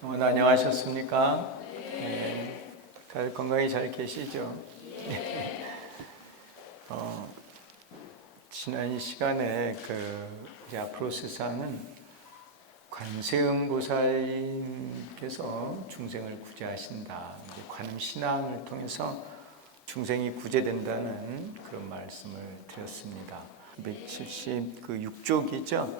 안녕하셨습니까? 네. 다들 건강히 잘 계시죠? 어, 지난 시간에 이제 앞으로 세상은 관세음보살님께서 중생을 구제하신다. 이제 관음신앙을 통해서 중생이 구제된다는 그런 말씀을 드렸습니다. 176쪽이죠.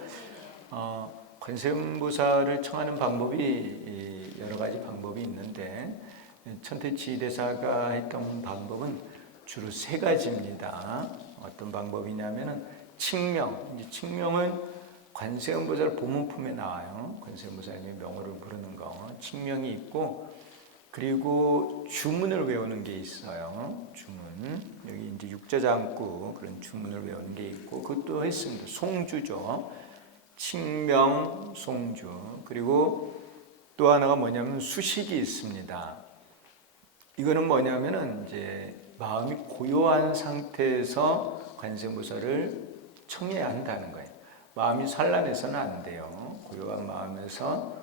관세음보살을 청하는 방법이 여러 가지 방법이 있는데 천태지대사가 했던 방법은 주로 세 가지입니다. 어떤 방법이냐면은 칭명. 칭명은 관세음보살 보문품에 나와요. 관세음보살님의 명호를 부르는 거. 칭명이 있고, 그리고 주문을 외우는 게 있어요. 주문. 여기 이제 육자장구 그런 주문을 외우는 게 있고, 그것도 했습니다. 송주죠. 칭명, 송주. 그리고 또 하나가 뭐냐면 수식이 있습니다. 이거는 뭐냐면은 이제 마음이 고요한 상태에서 관세음보살을 청해야 한다는 거예요. 마음이 산란해서는 안 돼요. 고요한 마음에서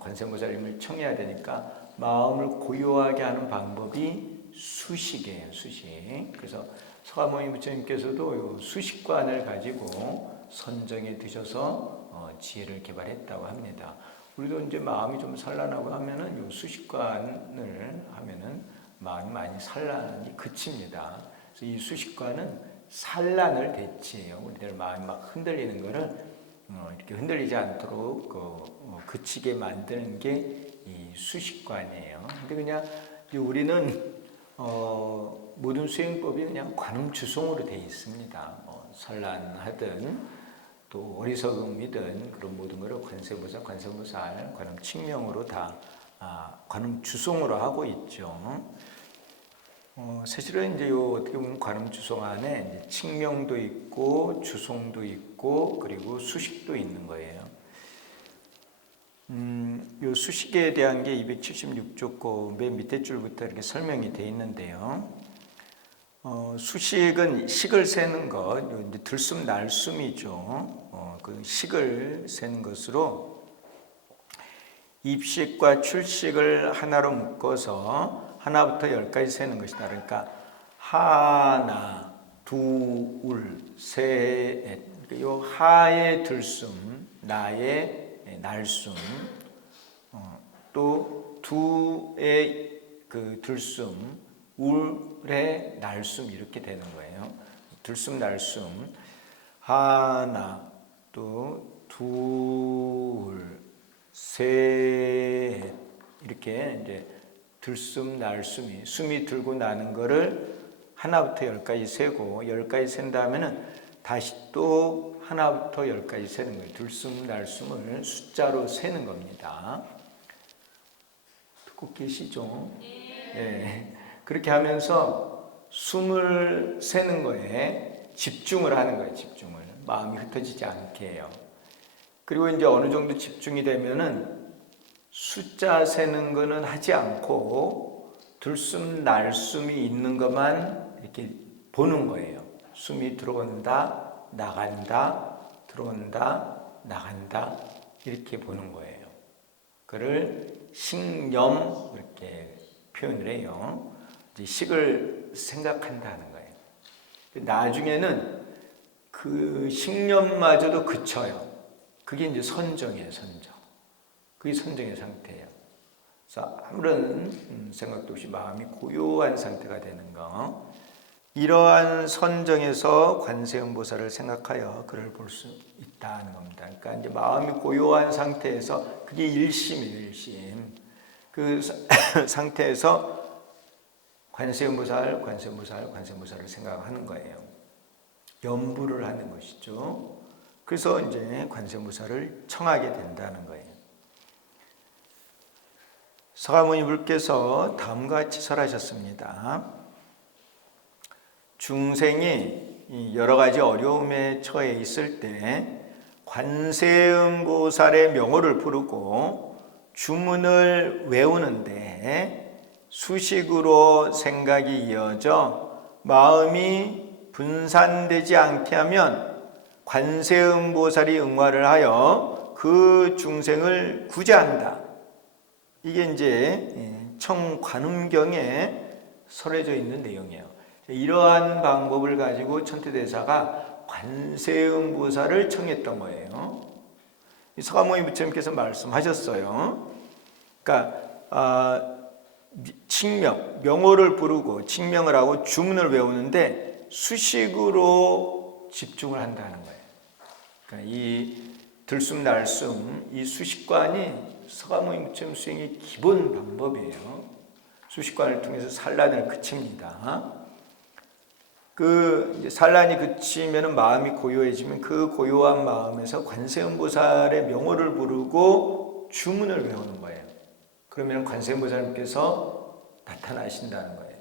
관세음보살님을 청해야 되니까 마음을 고요하게 하는 방법이 수식이에요. 수식. 그래서 서가모니 부처님께서도 수식관을 가지고 선정해 두셔서 지혜를 개발했다고 합니다. 우리도 이제 마음이 좀 산란하고 하면은 이 수식관을 하면은 마음이 많이 산란이 그칩니다. 그래서 이 수식관은 산란을 대체해요. 우리들 마음이 막 흔들리는 거를 이렇게 흔들리지 않도록 그치게 만드는 게 이 수식관이에요. 근데 그냥 우리는 모든 수행법이 그냥 관음주송으로 되어 있습니다. 산란하든 또 어리석음이든 그런 모든 것을 관세음보살, 관음칭명으로 다 관음주송으로 하고 있죠. 사실은 이제 어떻게 보면 관음주송 안에 이제 칭명도 있고 주송도 있고 그리고 수식도 있는 거예요. 요 수식에 대한 게 276조 맨 밑에 줄부터 이렇게 설명이 되어 있는데요. 수식은 식을 세는 것, 이제 들숨 날숨이죠. 그 식을 세는 것으로 입식과 출식을 하나로 묶어서 하나부터 열까지 세는 것이다. 그러니까 하나, 둘, 셋. 이 하의 들숨, 나의 날숨, 또 두의 그 들숨, 울의 날숨 이렇게 되는 거예요. 들숨, 날숨, 하나, 또 둘, 셋 이렇게 이제 들숨, 날숨이 숨이 들고 나는 거를 하나부터 열까지 세고 열까지 센 다음에는 다시 또 하나부터 열까지 세는 거예요. 들숨, 날숨을 숫자로 세는 겁니다. 듣고 계시죠? 네. 그렇게 하면서 숨을 세는 거에 집중을 하는 거예요. 집중을. 마음이 흩어지지 않게 해요. 그리고 이제 어느 정도 집중이 되면은 숫자 세는 거는 하지 않고 들숨, 날숨이 있는 것만 이렇게 보는 거예요. 숨이 들어온다, 나간다, 들어온다, 나간다 이렇게 보는 거예요. 그를 식념 이렇게 표현을 해요. 이제 식을 생각한다는 거예요. 나중에는 그 식념마저도 그쳐요. 그게 이제 선정이에요, 선정. 그게 선정의 상태예요. 그래서 아무런 생각도 없이 마음이 고요한 상태가 되는 거. 이러한 선정에서 관세음보살을 생각하여 그를 볼 수 있다는 겁니다. 그러니까 이제 마음이 고요한 상태에서 그게 일심이에요, 일심. 그 상태에서 관세음보살을 생각하는 거예요. 염불을 하는 것이죠. 그래서 이제 관세음보살을 청하게 된다는 거예요. 서가모니 불께서 다음과 같이 설하셨습니다. 중생이 여러 가지 어려움에 처해 있을 때 관세음보살의 명호를 부르고 주문을 외우는데 수식으로 생각이 이어져 마음이 분산되지 않게 하면 관세음보살이 응화를 하여 그 중생을 구제한다. 이게 이제 청관음경에 설해져 있는 내용이에요. 이러한 방법을 가지고 천태대사가 관세음보살을 청했던 거예요. 서가모니 부처님께서 말씀하셨어요. 그러니까 칭명, 명호를 부르고 칭명을 하고 주문을 외우는데 수식으로 집중을 한다는 거예요. 그러니까 이 들숨 날숨 이 수식관이 서가모니 부처님 수행의 기본 방법이에요. 수식관을 통해서 산란을 그칩니다. 이제 산란이 그치면 마음이 고요해지면 그 고요한 마음에서 관세음보살의 명호를 부르고 주문을 외우는 거예요. 그러면 관세음보살님께서 나타나신다는 거예요.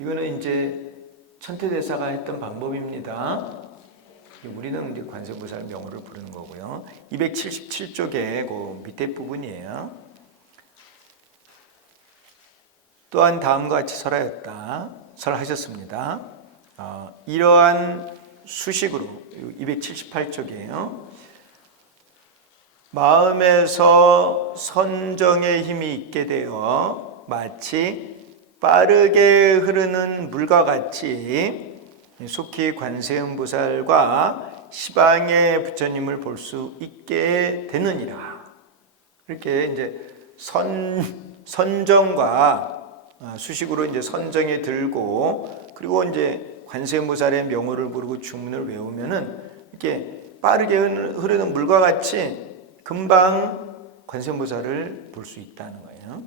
이거는 이제 천태대사가 했던 방법입니다. 우리는 이제 관세음보살 명호를 부르는 거고요. 277쪽에 그 밑에 부분이에요. 또한 다음과 같이 설하셨습니다. 이러한 수식으로 278쪽이에요. 마음에서 선정의 힘이 있게 되어 마치 빠르게 흐르는 물과 같이 속히 관세음보살과 시방의 부처님을 볼 수 있게 되느니라. 이렇게 이제 선정과 수식으로 이제 선정에 들고 그리고 이제 관세음보살의 명호를 부르고 주문을 외우면은 이렇게 빠르게 흐르는 물과 같이 금방 관세음보살을 볼 수 있다는 거예요.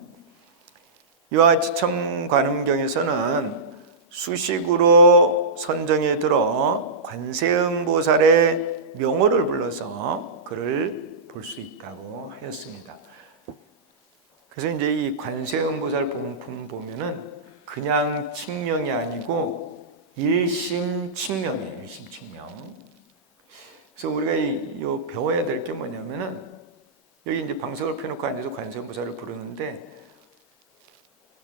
이와 같이 청관음경에서는 수식으로 선정에 들어 관세음보살의 명호를 불러서 그를 볼 수 있다고 하였습니다. 그래서 이제 이 관세음보살 본품 보면은 그냥 칭명이 아니고 일심칭명이에요. 일심칭명. 그래서 우리가 배워야 될 게 뭐냐면은 여기 이제 방석을 펴놓고 앉아서 관세음보살을 부르는데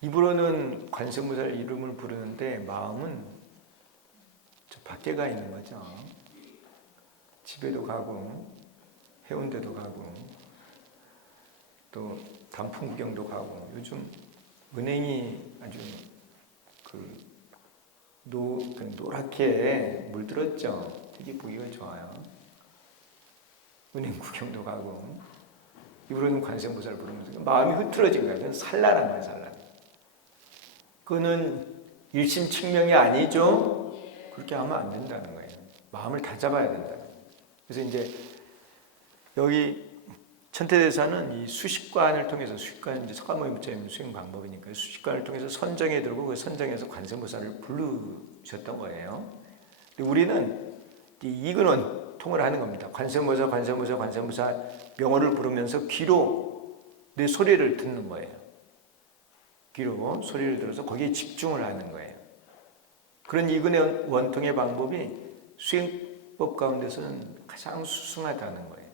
입으로는 관세음보살 이름을 부르는데 마음은 저 밖에 가 있는 거죠. 집에도 가고 해운대도 가고 또 단풍 구경도 가고 요즘 은행이 아주 노랗게 물들었죠. 되게 보기가 좋아요. 은행 구경도 가고 입으로는 관세음보살 부르면서 마음이 흐트러진 거예요. 그건 산란한 거예요. 산란. 그거는 일심칭명이 아니죠. 그렇게 하면 안 된다는 거예요. 마음을 다 잡아야 된다는 거예요. 그래서 이제 여기 천태대사는 이 수식관을 통해서 수식관 이제 서가모니 부처님 수행 방법이니까 수식관을 통해서 선정에 들고 그 선정에서 관세음보살을 부르셨던 거예요. 근데 우리는 이근원 통을 하는 겁니다. 관세음보살, 관세음보살, 관세음보살 명호를 부르면서 귀로 내 소리를 듣는 거예요. 귀로 소리를 들어서 거기에 집중을 하는 거예요. 그런 이근의 원통의 방법이 수행법 가운데서는 가장 수승하다는 거예요.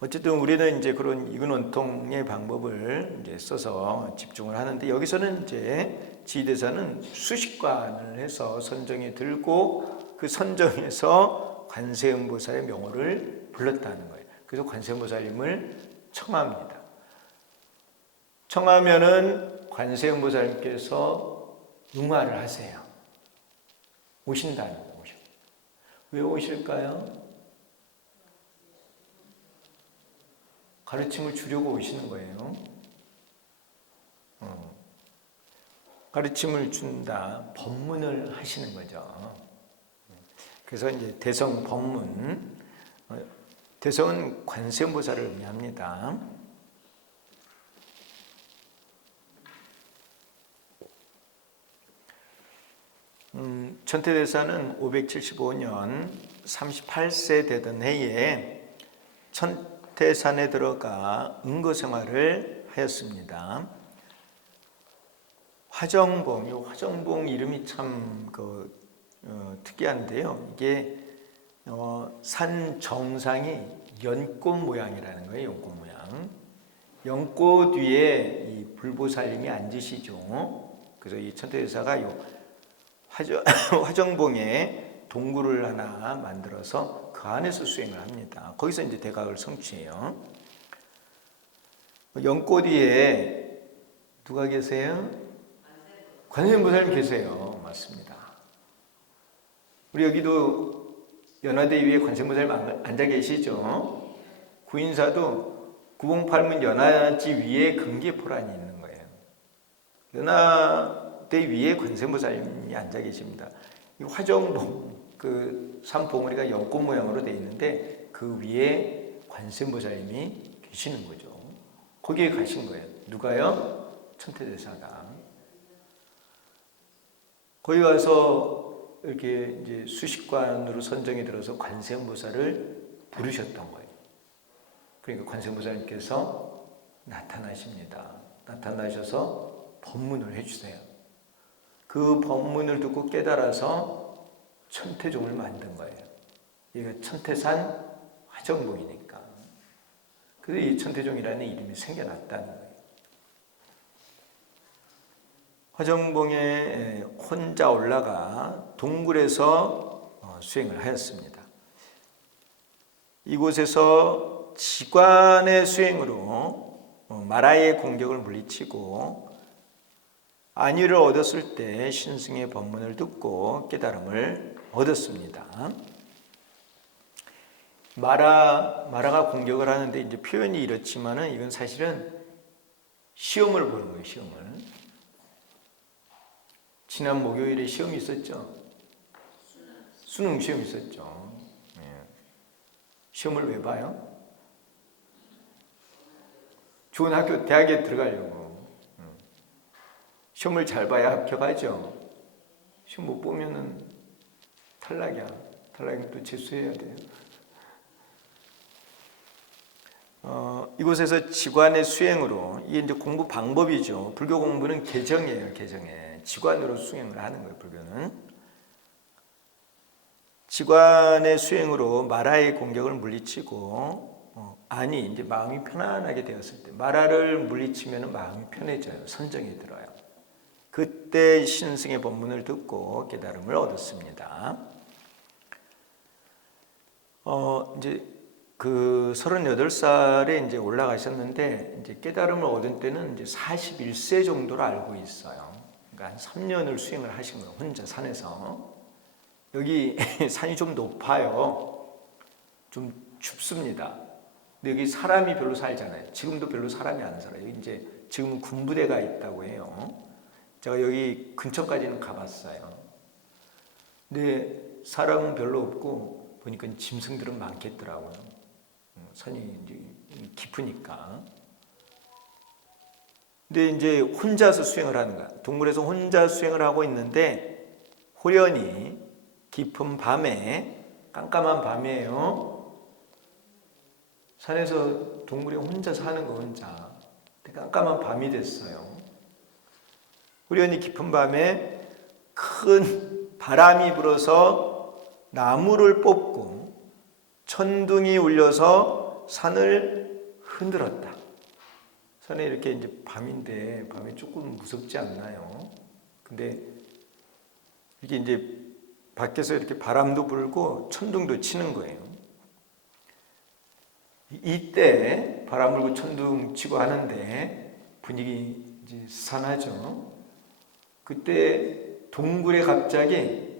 어쨌든 우리는 이제 그런 이근원통의 방법을 이제 써서 집중을 하는데 여기서는 이제 지휘대사는 수식관을 해서 선정에 들고 그 선정에서 관세음보살의 명호를 불렀다는 거예요. 그래서 관세음보살님을 청합니다. 청하면은 관세음보살님께서 응화를 하세요. 오신다는 거예요. 왜 오실까요? 가르침을 주려고 오시는 거예요. 가르침을 준다, 법문을 하시는 거죠. 그래서 이제 대성 법문, 대성은 관세음보살을 의미합니다. 천태대사는 575년 38세 되던 해에 천태산에 들어가 응거생활을 하였습니다. 화정봉, 이 화정봉 이름이 참 특이한데요. 이게 산 정상이 연꽃 모양이라는 거예요. 연꽃 모양. 연꽃 위에 이 불보살님이 앉으시죠. 그래서 이 천태대사가 이 화정봉에 동굴을 하나 만들어서 그 그 안에서 수행을 합니다. 거기서 이제 대각을 성취해요. 연꽃위에 누가 계세요? 관세음보살님 계세요. 맞습니다. 우리 여기도 연화대 위에 관세음보살님 앉아 계시죠? 구인사도 908문 연화지 위에 금계포란이 있는 거예요. 연화대 위에 관세음보살님이 앉아 계십니다. 이 화정봉 그 산봉우리가 연꽃 모양으로 되어 있는데 그 위에 관세음보살님이 계시는 거죠. 거기에 가신 거예요. 누가요? 천태대사가. 거기 가서 이렇게 이제 수식관으로 선정이 들어서 관세음보살을 부르셨던 거예요. 그러니까 관세음보살님께서 나타나십니다. 나타나셔서 법문을 해주세요. 그 법문을 듣고 깨달아서 천태종을 만든 거예요. 이게 천태산 화정봉이니까. 그래서 이 천태종이라는 이름이 생겨났다는 거예요. 화정봉에 혼자 올라가 동굴에서 수행을 하였습니다. 이곳에서 지관의 수행으로 마라의 공격을 물리치고 안위를 얻었을 때 신승의 법문을 듣고 깨달음을 얻었습니다. 마라가 공격을 하는데 이제 표현이 이렇지만은 이건 사실은 시험을 보는 거예요. 시험을. 지난 목요일에 시험이 있었죠. 수능 시험 있었죠. 시험을 왜 봐요? 좋은 학교, 대학에 들어가려고. 시험을 잘 봐야 합격하죠. 시험 못 보면은 탈락이야. 탈락이면 또 재수해야 돼요. 이곳에서 지관의 수행으로, 이게 이제 공부 방법이죠. 불교 공부는 개정이에요, 개정에. 지관으로 수행을 하는 거예요, 불교는. 지관의 수행으로 마라의 공격을 물리치고, 아니, 이제 마음이 편안하게 되었을 때, 마라를 물리치면 마음이 편해져요. 선정이 들어요. 그때 신승의 법문을 듣고 깨달음을 얻었습니다. 이제 그 38살에 이제 올라가셨는데, 이제 깨달음을 얻은 때는 이제 41세 정도로 알고 있어요. 그러니까 한 3년을 수행을 하신 거예요. 혼자 산에서. 여기 산이 좀 높아요. 좀 춥습니다. 근데 여기 사람이 별로 살잖아요. 지금도 별로 사람이 안 살아요. 여기 이제 지금은 군부대가 있다고 해요. 제가 여기 근처까지는 가봤어요. 근데 사람은 별로 없고 보니까 짐승들은 많겠더라고요. 산이 이제 깊으니까. 근데 이제 혼자서 수행을 하는 거야. 동굴에서 혼자 수행을 하고 있는데 호련히 깊은 밤에, 깜깜한 밤이에요. 산에서 동굴에 혼자 사는 거 혼자. 깜깜한 밤이 됐어요. 호련히 깊은 밤에 큰 바람이 불어서 나무를 뽑고 천둥이 울려서 산을 흔들었다. 산에 이렇게 이제 밤인데 밤에 조금 무섭지 않나요? 근데 이게 이제 밖에서 이렇게 바람도 불고 천둥도 치는 거예요. 이때 바람 불고 천둥 치고 하는데 분위기 이제 스산하죠. 그때 동굴에 갑자기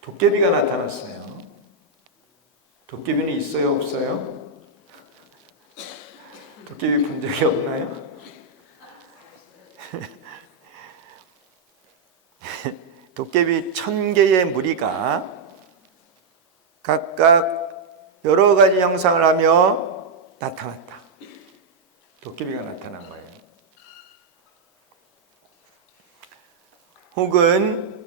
도깨비가 나타났어요. 도깨비는 있어요, 없어요? 도깨비 본 적이 없나요? 도깨비 1000개의 무리가 각각 여러 가지 형상을 하며 나타났다. 도깨비가 나타난 거예요. 혹은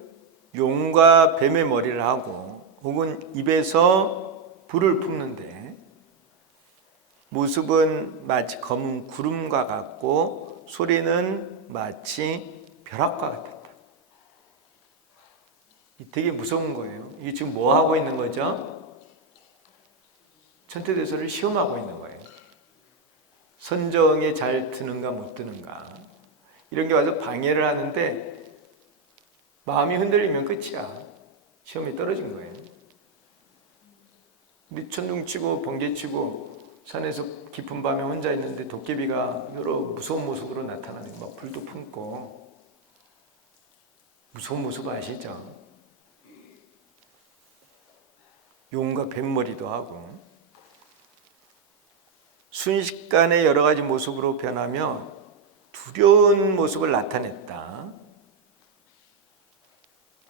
용과 뱀의 머리를 하고 혹은 입에서 불을 뿜는데 모습은 마치 검은 구름과 같고 소리는 마치 벼락과 같았다. 되게 무서운 거예요. 이게 지금 뭐 하고 있는 거죠? 천태대소를 시험하고 있는 거예요. 선정에 잘 드는가 못 드는가. 이런 게 와서 방해를 하는데 마음이 흔들리면 끝이야. 시험이 떨어진 거예요. 근데 천둥치고 번개치고 산에서 깊은 밤에 혼자 있는데 도깨비가 여러 무서운 모습으로 나타나는 거예요. 막 불도 품고. 무서운 모습 아시죠? 용과 뱃머리도 하고. 순식간에 여러 가지 모습으로 변하며 두려운 모습을 나타냈다.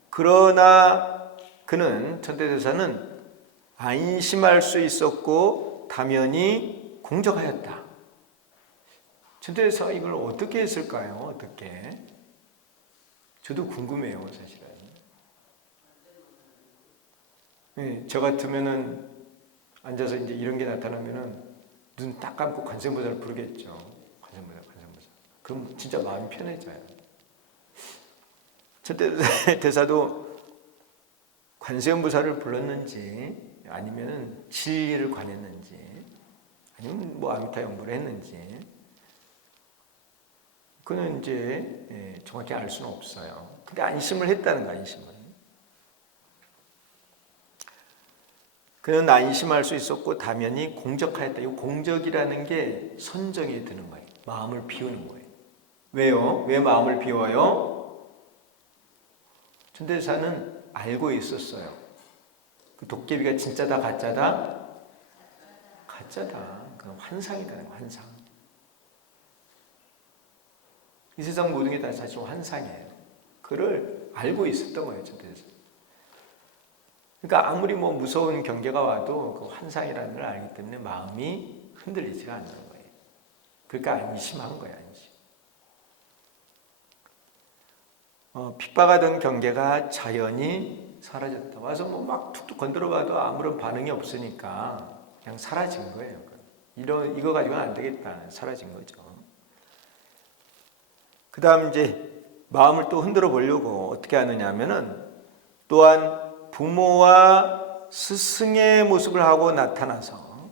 그러나 그는, 천태대사는 안심할 수 있었고 당연히 공적하였다. 천태대사가 이걸 어떻게 했을까요? 어떻게? 저도 궁금해요, 사실은. 네, 저 같으면은 앉아서 이제 이런 게 나타나면은 눈 딱 감고 관세음보살을 부르겠죠. 관세음보살. 그럼 진짜 마음이 편해져요. 천태대사도 관세음보살을 불렀는지 아니면은 진리를 관했는지 아니면 뭐 아미타 연구를 했는지 그는 이제 정확히 알 수는 없어요. 근데 안심을 했다는 거, 안심을. 그는 안심할 수 있었고 다면히 공적하였다. 이 공적이라는 게 선정이 드는 거예요. 마음을 비우는 거예요. 왜요? 왜 마음을 비워요? 천태대사는 알고 있었어요. 그 도깨비가 진짜다 가짜다? 가짜다. 그건 환상이라는 거예요. 환상. 이 세상 모든 게 다 사실 환상이에요. 그를 알고 있었던 거예요, 천태대사. 그러니까 아무리 뭐 무서운 경계가 와도 그 환상이라는 걸 알기 때문에 마음이 흔들리지가 않는 거예요. 그러니까 안심한 거예요, 안심. 핍박하던 경계가 자연히 사라졌다. 와서 뭐 막 툭툭 건드려봐도 아무런 반응이 없으니까 그냥 사라진 거예요. 이거 가지고는 안 되겠다. 사라진 거죠. 그 다음 이제 마음을 또 흔들어 보려고 어떻게 하느냐 하면은 또한 부모와 스승의 모습을 하고 나타나서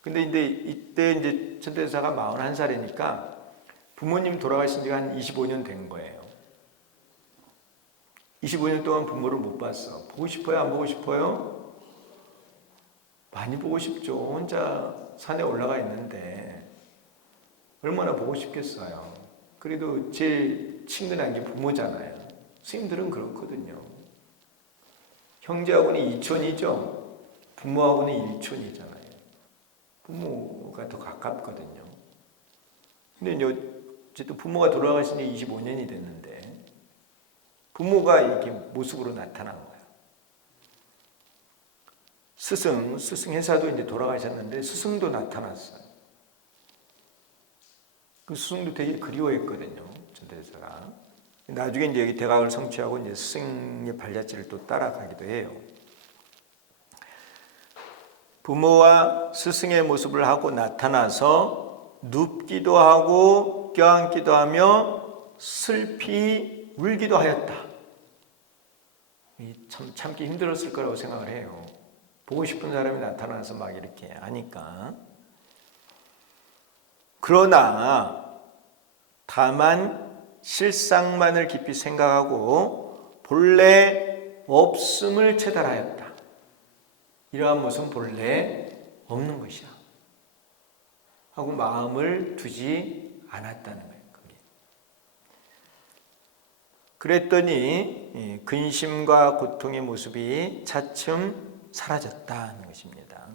근데 이제 이때 이제 천태대사가 41살이니까 부모님 돌아가신 지가 한 25년 된 거예요. 25년 동안 부모를 못 봤어. 보고 싶어요? 안 보고 싶어요? 많이 보고 싶죠. 혼자 산에 올라가 있는데 얼마나 보고 싶겠어요. 그래도 제일 친근한 게 부모잖아요. 스님들은 그렇거든요. 형제하고는 이촌이죠. 부모하고는 일촌이잖아요. 부모가 더 가깝거든요. 근데 이제 어쨌든 부모가 돌아가신 지 25년이 됐는데 부모가 이렇게 모습으로 나타난 거예요. 스승 회사도 이제 돌아가셨는데 스승도 나타났어요. 그 스승도 되게 그리워했거든요. 천태대사가. 나중에 이제 여기 대각을 성취하고 이제 스승의 발자취를 또 따라가기도 해요. 부모와 스승의 모습을 하고 나타나서 눕기도 하고 껴안기도 하며 슬피 울기도 하였다. 참 참기 힘들었을 거라고 생각을 해요. 보고 싶은 사람이 나타나서 막 이렇게 하니까. 그러나 다만 실상만을 깊이 생각하고 본래 없음을 체달하였다. 이러한 모습은 본래 없는 것이야. 하고 마음을 두지 않았다는 거예요. 그게. 그랬더니 근심과 고통의 모습이 차츰 사라졌다는 것입니다.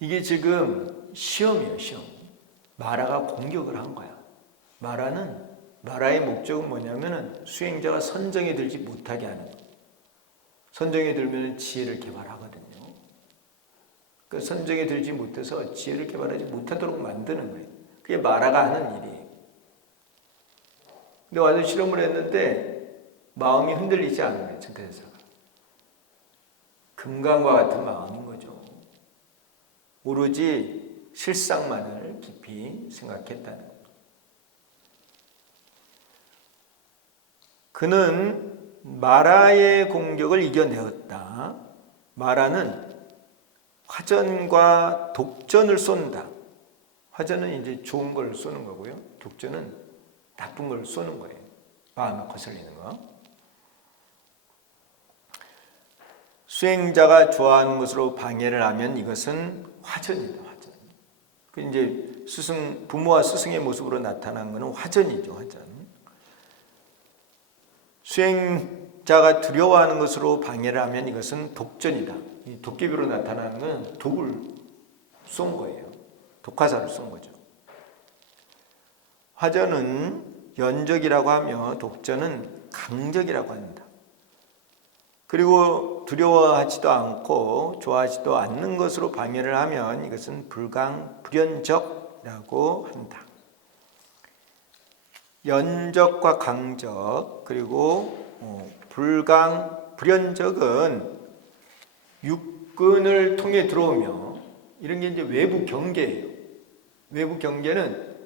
이게 지금 시험이에요, 시험. 마라가 공격을 한 거야. 마라의 목적은 뭐냐면은 수행자가 선정에 들지 못하게 하는 거예요. 선정에 들면 지혜를 개발하거든요. 그 선정에 들지 못해서 지혜를 개발하지 못하도록 만드는 거예요. 그게 마라가 하는 일이에요. 근데 와서 실험을 했는데 마음이 흔들리지 않은 거예요, 천태대사가. 금강과 같은 마음인 거죠. 오로지 실상만을 깊이 생각했다는 것. 그는 마라의 공격을 이겨내었다. 마라는 화전과 독전을 쏜다. 화전은 이제 좋은 걸 쏘는 거고요. 독전은 나쁜 걸 쏘는 거예요. 마음에 거슬리는 거. 수행자가 좋아하는 것으로 방해를 하면 이것은 화전이다. 화전. 그 이제 부모와 스승의 모습으로 나타난 것은 화전이죠. 화전. 수행자가 두려워하는 것으로 방해를 하면 이것은 독전이다. 이 도깨비로 나타나는 건 독을 쏜 거예요. 독화살을 쏜 거죠. 화전은 연적이라고 하며 독전은 강적이라고 한다. 그리고 두려워하지도 않고 좋아하지도 않는 것으로 방해를 하면 이것은 불강불연적이라고 한다. 연적과 강적 그리고 불강불연적은 육근을 통해 들어오며 이런 게 이제 외부 경계예요. 외부 경계는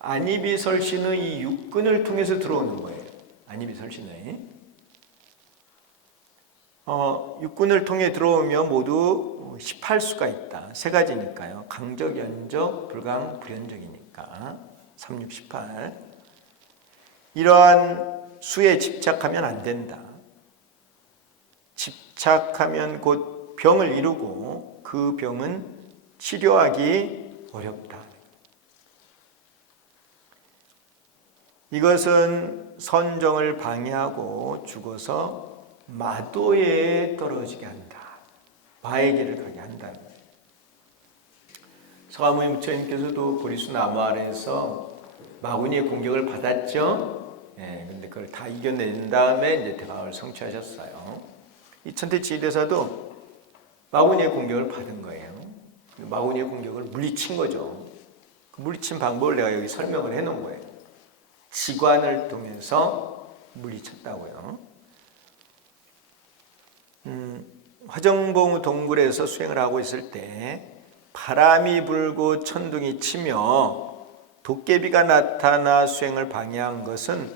안이비설신의 이 육근을 통해서 들어오는 거예요. 안이비설신의 육근을 통해 들어오며 모두 18수가 있다. 세 가지니까요. 강적, 연적, 불강, 불연적이니까 3, 6, 18. 이러한 수에 집착하면 안 된다. 집착하면 곧 병을 이루고 그 병은 치료하기 어렵다. 이것은 선정을 방해하고 죽어서 마도에 떨어지게 한다. 마의 길을 가게 한다는 거예요. 서가모니 부처님께서도 보리수 나무 아래에서 마구니의 공격을 받았죠. 근데 그걸 다 이겨낸 다음에 이제 대방을 성취하셨어요. 이 천태지휘대사도 마구니의 공격을 받은 거예요. 마구니의 공격을 물리친 거죠. 그 물리친 방법을 내가 여기 설명을 해놓은 거예요. 지관을 통해서 물리쳤다고요. 화정봉 동굴에서 수행을 하고 있을 때 바람이 불고 천둥이 치며 도깨비가 나타나 수행을 방해한 것은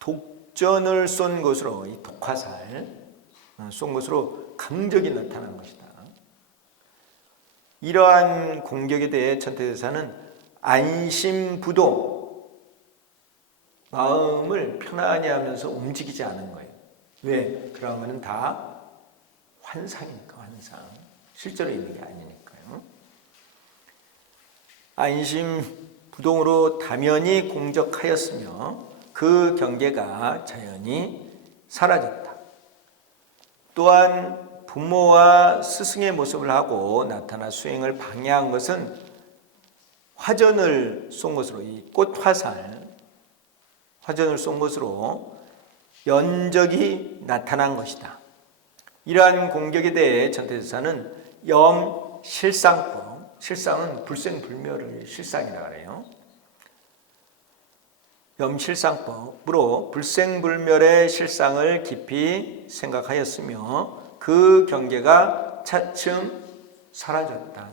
독전을 쏜 것으로, 이 독화살 쏜 것으로 강적이 나타난 것이다. 이러한 공격에 대해 천태대사는 안심부동, 마음을 편안히 하면서 움직이지 않은 거예요. 왜? 그런 거는 다 환상이니까, 환상. 실제로 있는 게 아니니까요. 안심부동으로 다면이 공적하였으며 그 경계가 자연히 사라졌다. 또한 부모와 스승의 모습을 하고 나타나 수행을 방해한 것은 화전을 쏜 것으로, 이 꽃화살, 화전을 쏜 것으로 연적이 나타난 것이다. 이러한 공격에 대해 천태대사는 염실상법, 실상은 불생불멸의 실상이라고 해요. 염실상법으로 불생불멸의 실상을 깊이 생각하였으며 그 경계가 차츰 사라졌다.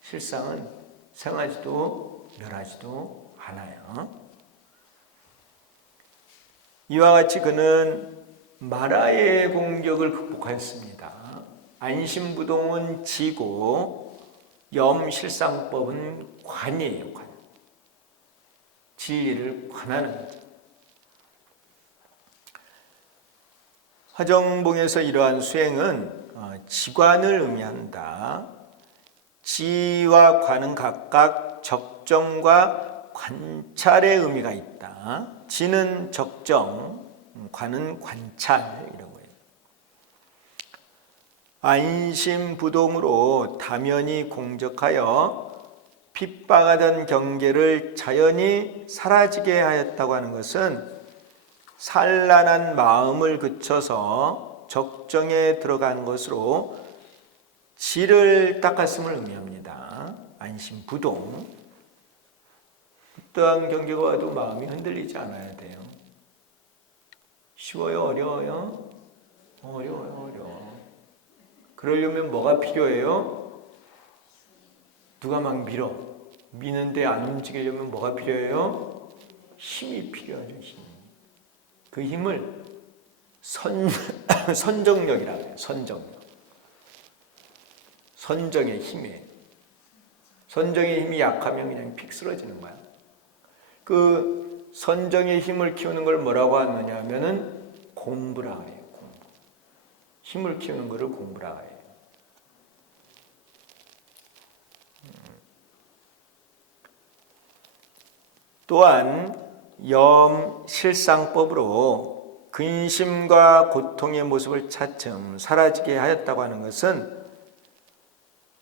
실상은 생하지도 멸하지도 않아요. 이와 같이 그는 마라의 공격을 극복하였습니다. 안심부동은 지고 염실상법은 관이에요. 관. 진리를 관하는 거죠. 화정봉에서 이러한 수행은 지관을 의미한다. 지와 관은 각각 적정과 관찰의 의미가 있다. 지는 적정, 관은 관찰, 이런 거예요. 안심부동으로 다면이 공적하여 핍박하던 경계를 자연히 사라지게 하였다고 하는 것은 산란한 마음을 그쳐서 적정에 들어간 것으로 지를 닦았음을 의미합니다. 안심부동. 어떠한 경계가 와도 마음이 흔들리지 않아야 돼요. 쉬워요? 어려워요? 어려워요. 그러려면 뭐가 필요해요? 누가 막 밀어. 미는데 안 움직이려면 뭐가 필요해요? 힘이 필요하죠. 힘. 그 힘을 선정력이라고 해요. 선정력. 선정의 힘이에요. 선정의 힘이 약하면 그냥 픽 쓰러지는 거야. 그 선정의 힘을 키우는 걸 뭐라고 하느냐 하면은 공부라고 해요. 공부. 힘을 키우는 것을 공부라 해요. 또한 염실상법으로 근심과 고통의 모습을 차츰 사라지게 하였다고 하는 것은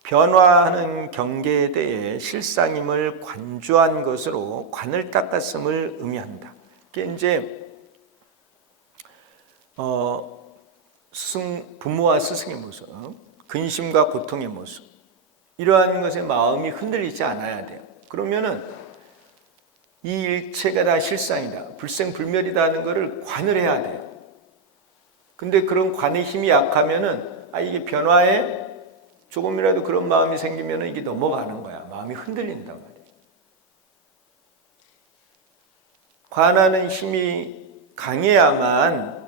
변화하는 경계에 대해 실상임을 관조한 것으로 관을 닦았음을 의미한다. 이게 이제 부모와 스승의 모습, 근심과 고통의 모습, 이러한 것에 마음이 흔들리지 않아야 돼요. 그러면은 이 일체가 다 실상이다, 불생불멸이다 는 것을 관을 해야 돼요. 근데 그런 관의 힘이 약하면은 이게 변화에 조금이라도 그런 마음이 생기면은 이게 넘어가는 거야. 마음이 흔들린단 말이에요. 관하는 힘이 강해야만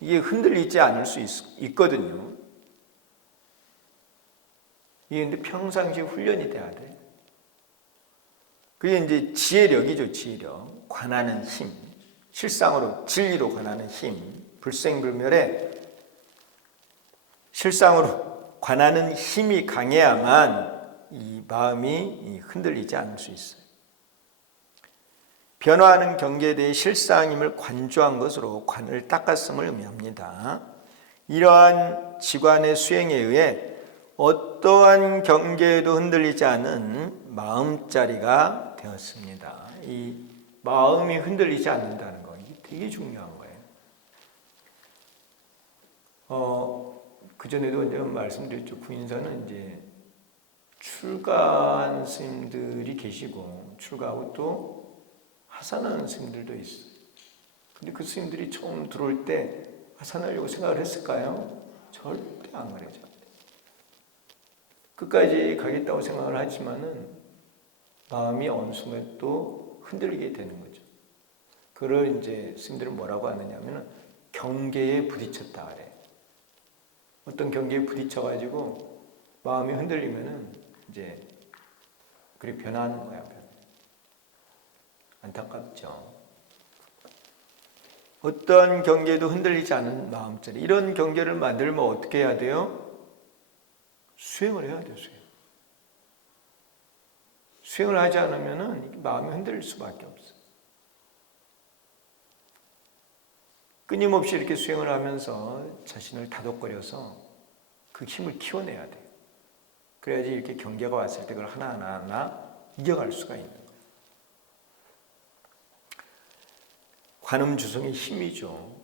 이게 흔들리지 않을 수 있거든요. 이게 근데 평상시 훈련이 돼야 돼. 그게 이제 지혜력이죠, 지혜력. 관하는 힘, 실상으로, 진리로 관하는 힘, 불생불멸에 실상으로 관하는 힘이 강해야만 이 마음이 흔들리지 않을 수 있어요. 변화하는 경계에 대해 실상임을 관조한 것으로 관을 닦았음을 의미합니다. 이러한 지관의 수행에 의해 어떠한 경계에도 흔들리지 않은 마음자리가 되었습니다. 이 마음이 흔들리지 않는다는 거, 이게 되게 중요한 거예요. 그전에도 이제 말씀드렸죠. 구인사는 이제 출가한 스님들이 계시고 출가하고 또 하산하는 스님들도 있어요. 근데 그 스님들이 처음 들어올 때 하산하려고 생각을 했을까요? 절대 안 그래죠. 끝까지 가겠다고 생각을 하지만은 마음이 어느 순간 또 흔들리게 되는 거죠. 그걸 이제 스님들은 뭐라고 하느냐면은 경계에 부딪혔다 그래요. 어떤 경계에 부딪혀가지고 마음이 흔들리면은 이제 그게 변하는 거야. 안타깝죠. 어떤 경계도 흔들리지 않은 마음자리, 이런 경계를 만들면 어떻게 해야 돼요? 수행을 해야 돼요. 수행을 하지 않으면은 마음이 흔들릴 수밖에 없어요. 끊임없이 이렇게 수행을 하면서 자신을 다독거려서 그 힘을 키워내야 돼요. 그래야지 이렇게 경계가 왔을 때 그걸 하나하나 이겨갈 수가 있는 거예요. 관음주성의 힘이죠.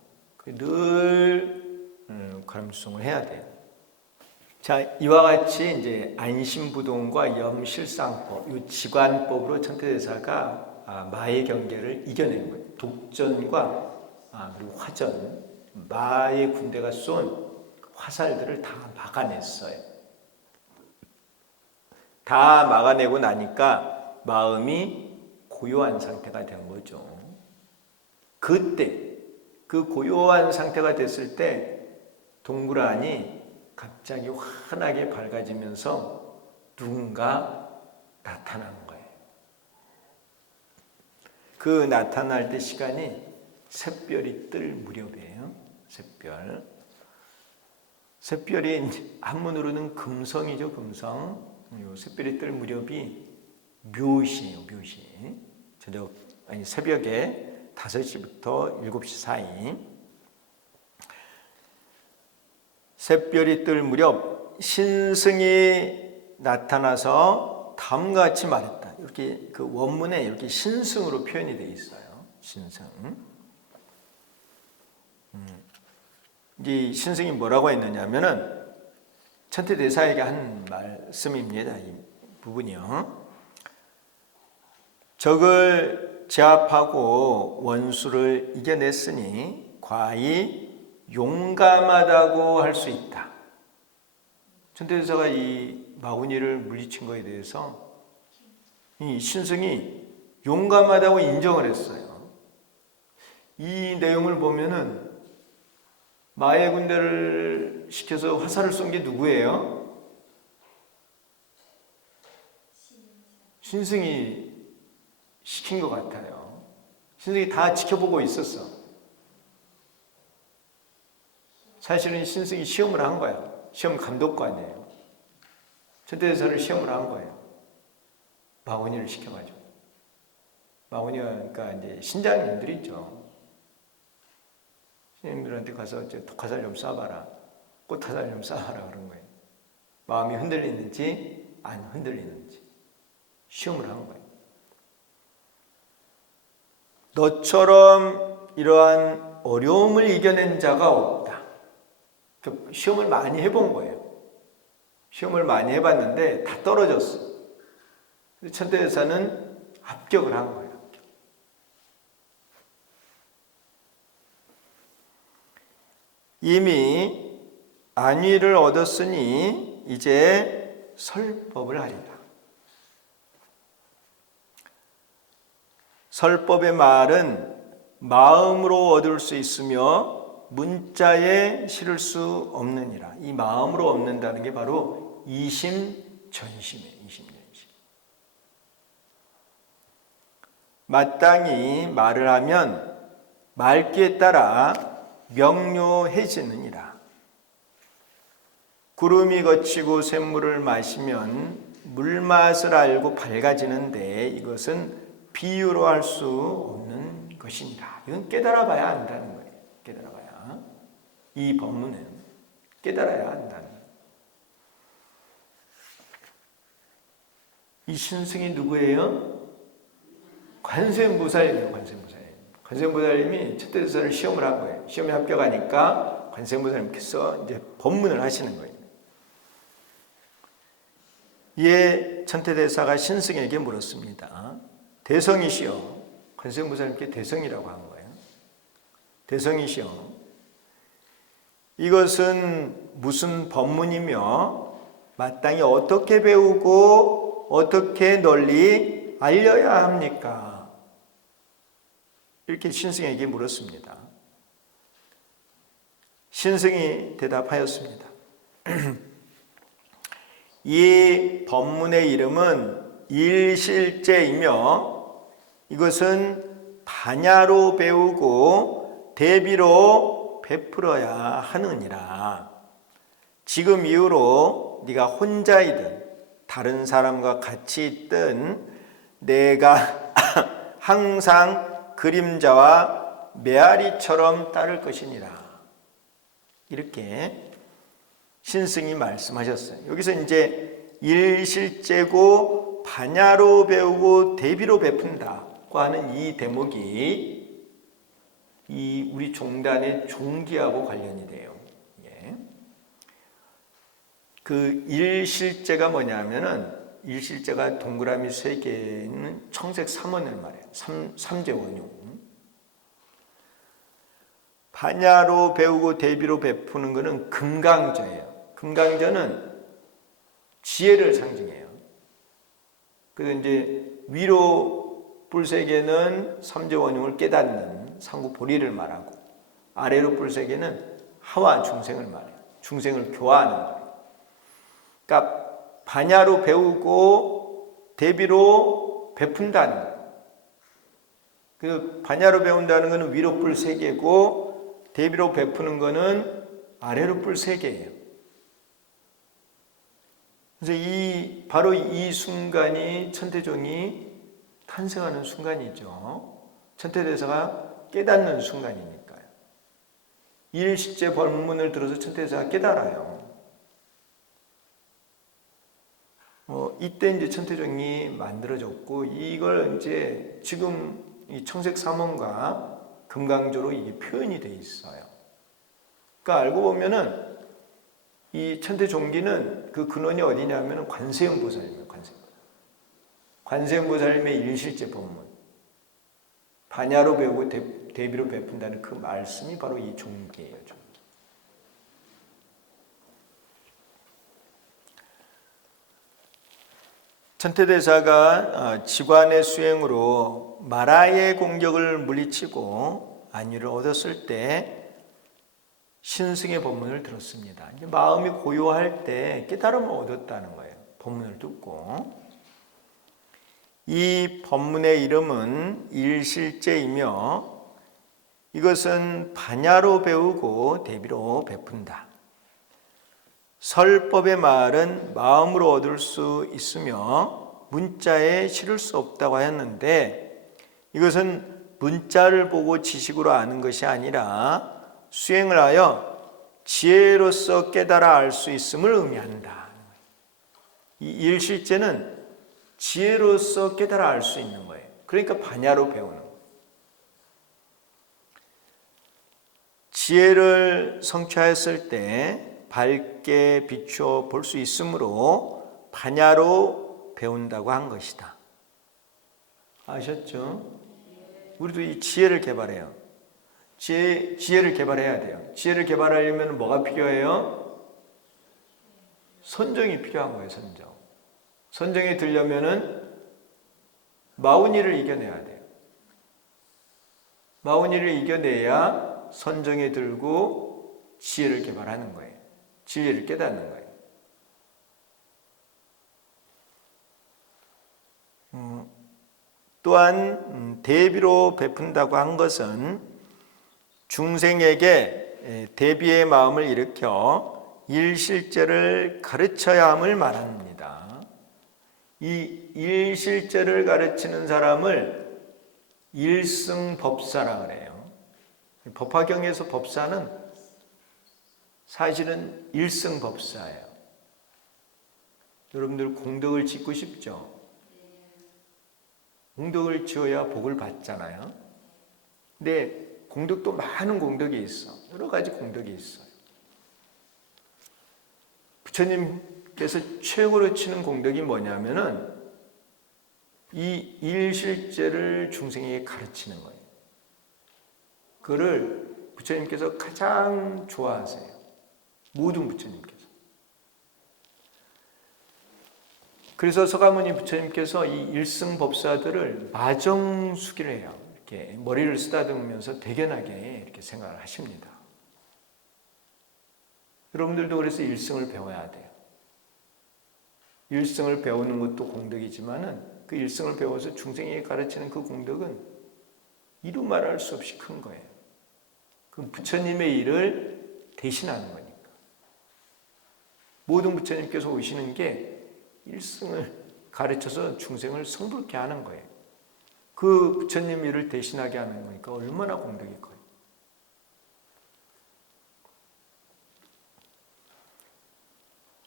늘 관음주성을 해야 돼요. 자, 이와 같이 이제 안심부동과 염실상법, 이 지관법으로 천태대사가 마의 경계를 이겨낸 거예요. 독전과 그리고 화전, 마의 군대가 쏜 화살들을 다 막아냈어요. 다 막아내고 나니까 마음이 고요한 상태가 된 거죠. 그때 그 고요한 상태가 됐을 때 동그라니 갑자기 환하게 밝아지면서 누군가 나타나는 거예요. 그 나타날 때 시간이 샛별이 뜰 무렵이에요. 샛별. 샛별이 한문으로는 금성이죠, 금성. 샛별이 뜰 무렵이 묘시예요, 묘시. 새벽에 5시부터 7시 사이. 샛별이 뜰 무렵 신승이 나타나서 다음과 같이 말했다. 이렇게 그 원문에 이렇게 신승으로 표현이 되어 있어요. 신승. 이 신승이 뭐라고 했느냐면은 천태대사에게 한 말씀입니다. 이 부분이요. 적을 제압하고 원수를 이겨냈으니 과히 용감하다고 할 수 있다. 천태대사가 이 마구니를 물리친 것에 대해서 이 신승이 용감하다고 인정을 했어요. 이 내용을 보면은 마의 군대를 시켜서 화살을 쏜 게 누구예요? 신승이 시킨 것 같아요. 신승이 다 지켜보고 있었어. 사실은 신승이 시험을 한 거야. 시험 감독관이에요. 천태대사를 시험을 한 거예요. 마원이를 시켜가지고. 마원이가 그러니까 이제 신장님들이 있죠. 신장님들한테 가서 독화살 좀 쏴봐라. 꽃화살 좀 쏴봐라 그런 거예요. 마음이 흔들리는지 안 흔들리는지 시험을 한 거예요. 너처럼 이러한 어려움을 이겨낸 자가 없다. 시험을 많이 해본 거예요. 시험을 많이 해봤는데 다 떨어졌어. 천태대사는 합격을 한 거예요. 이미 안위를 얻었으니 이제 설법을 하리라. 설법의 말은 마음으로 얻을 수 있으며 문자에 실을 수 없느니라. 이 마음으로 얻는다는 게 바로 이심전심이에요. 이심전심. 마땅히 말을 하면 말기에 따라 명료해지느니라. 구름이 거치고 샘물을 마시면 물맛을 알고 밝아지는데 이것은 비유로 할 수 없는 것이니라. 이건 깨달아 봐야 안다는 거예요. 깨달아 봐야. 이 법문은 깨달아야 한다는 거예요. 이 신승이 누구예요? 관세음보살이에요. 관세음보살님이 천태대사를 시험을 한 거예요. 시험에 합격하니까 관세음보살님께서 이제 법문을 하시는 거예요. 이에 천태대사가 신승에게 물었습니다. 대성이시여. 관세음보살님께 대성이라고 한 거예요. 대성이시여. 이것은 무슨 법문이며 마땅히 어떻게 배우고 어떻게 널리 알려야 합니까? 이렇게 신승에게 물었습니다. 신승이 대답하였습니다. 이 법문의 이름은 일실제이며 이것은 반야로 배우고 대비로 베풀어야 하느니라. 지금 이후로 네가 혼자이든 다른 사람과 같이 있든 내가 항상 그림자와 메아리처럼 따를 것이니라. 이렇게 신승이 말씀하셨어요. 여기서 이제 일실제고 반야로 배우고 대비로 베푼다고 하는 이 대목이 이 우리 종단의 종기하고 관련이 돼요. 그 일실제가 뭐냐면은 일실제가 동그라미 3개는 청색 3원을 말해요. 삼재원용. 반야로 배우고 대비로 베푸는 것은 금강저예요. 금강저는 지혜를 상징해요. 그래서 이제 위로 뿔세계는 삼재원용을 깨닫는 상구보리를 말하고 아래로 뿔세계는 하와 중생을 말해요. 중생을 교화하는 거예요. 그러니까 반야로 배우고 대비로 베푼다는 거예요. 그 반야로 배운다는 것은 위로 뿔 3개고 대비로 베푸는 것은 아래로 뿔 3개예요. 그래서 바로 이 순간이 천태종이 탄생하는 순간이죠. 천태대사가 깨닫는 순간이니까요. 일실제 법문을 들어서 천태대사가 깨달아요. 이때 이제 천태종이 만들어졌고 이걸 이제 지금 이 청색 삼원과 금강조로 이게 표현이 돼 있어요. 그러니까 알고 보면은 이 천태종기는 그 근원이 어디냐면은 관세음보살이에요. 관세음보살님의 일실제 법문. 반야로 배우고 대비로 베푼다는 그 말씀이 바로 이 종기예요. 종기. 천태대사가 지관의 수행으로 마라의 공격을 물리치고 안위를 얻었을 때 신승의 법문을 들었습니다. 이제 마음이 고요할 때 깨달음을 얻었다는 거예요. 법문을 듣고. 이 법문의 이름은 일실제이며 이것은 반야로 배우고 대비로 베푼다. 설법의 말은 마음으로 얻을 수 있으며 문자에 실을 수 없다고 하였는데, 이것은 문자를 보고 지식으로 아는 것이 아니라 수행을 하여 지혜로서 깨달아 알 수 있음을 의미한다. 이 일실제는 지혜로서 깨달아 알 수 있는 거예요. 그러니까 반야로 배우는 거예요. 지혜를 성취하였을 때 밝게 비추어 볼 수 있으므로 반야로 배운다고 한 것이다. 아셨죠? 우리도 이 지혜를 개발해요. 지혜를 개발해야 돼요. 지혜를 개발하려면 뭐가 필요해요? 선정이 필요한 거예요. 선정이 들려면은 마운이를 이겨내야 돼요. 마운이를 이겨내야 선정에 들고 지혜를 개발하는 거예요. 진리를 깨닫는 거예요. 또한 대비로 베푼다고 한 것은 중생에게 대비의 마음을 일으켜 일실제를 가르쳐야 함을 말합니다. 이 일실제를 가르치는 사람을 일승법사라 그래요. 법화경에서 법사는 사실은 일승법사예요. 여러분들 공덕을 짓고 싶죠? 공덕을 지어야 복을 받잖아요. 근데 공덕도 많은 공덕이 있어. 여러 가지 공덕이 있어요. 부처님께서 최고로 치는 공덕이 뭐냐면은 이 일실제를 중생에게 가르치는 거예요. 그거를 부처님께서 가장 좋아하세요. 모든 부처님께서. 그래서 서가모니 부처님께서 이 일승법사들을 마정수기를 해요. 이렇게 머리를 쓰다듬으면서 대견하게 이렇게 생각을 하십니다. 여러분들도 그래서 일승을 배워야 돼요. 일승을 배우는 것도 공덕이지만은 그 일승을 배워서 중생에게 가르치는 그 공덕은 이루 말할 수 없이 큰 거예요. 그 부처님의 일을 대신하는 거니까. 모든 부처님께서 오시는 게 일승을 가르쳐서 중생을 성불케 하는 거예요. 그 부처님 일을 대신하게 하는 거니까 얼마나 공덕이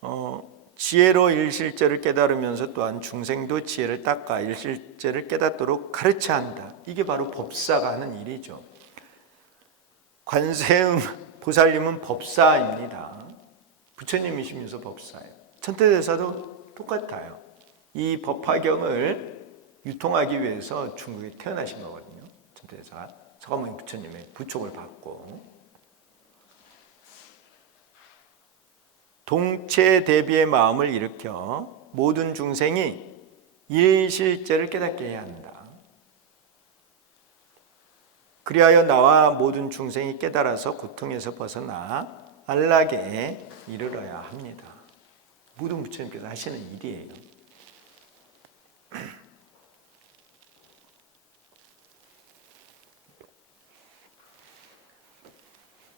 커요. 지혜로 일실제를 깨달으면서 또한 중생도 지혜를 닦아 일실제를 깨닫도록 가르쳐야 한다. 이게 바로 법사가 하는 일이죠. 관세음 보살님은 법사입니다. 부처님이시면서 법사예요. 천태대사도 똑같아요. 이 법화경을 유통하기 위해서 중국에 태어나신 거거든요. 천태대사가 서가모니 부처님의 부촉을 받고 동체 대비의 마음을 일으켜 모든 중생이 일실제를 깨닫게 해야 한다. 그리하여 나와 모든 중생이 깨달아서 고통에서 벗어나 안락에 이르러야 합니다. 모든 부처님께서 하시는 일이에요.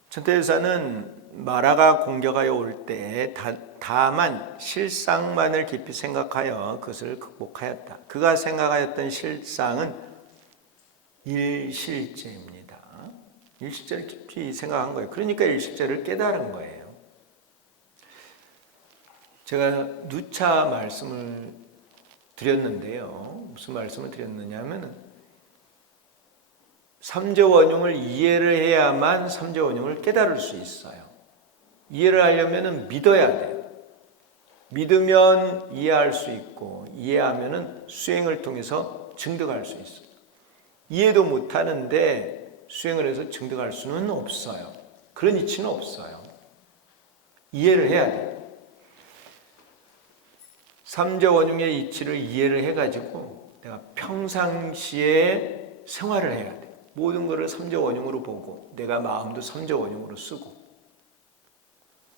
천태대사는 마라가 공격하여 올 때 다만 실상만을 깊이 생각하여 그것을 극복하였다. 그가 생각하였던 실상은 일실제입니다. 일실제를 깊이 생각한 거예요. 그러니까 일실제를 깨달은 거예요. 제가 누차 말씀을 드렸는데요. 무슨 말씀을 드렸느냐면 삼재원용을 이해를 해야만 삼재원용을 깨달을 수 있어요. 이해를 하려면 믿어야 돼요. 믿으면 이해할 수 있고 이해하면 수행을 통해서 증득할 수 있어요. 이해도 못하는데 수행을 해서 증득할 수는 없어요. 그런 이치는 없어요. 이해를 해야 돼요. 삼재원용의 이치를 이해를 해가지고 내가 평상시에 생활을 해야 돼. 모든 것을 삼재원용으로 보고 내가 마음도 삼재원용으로 쓰고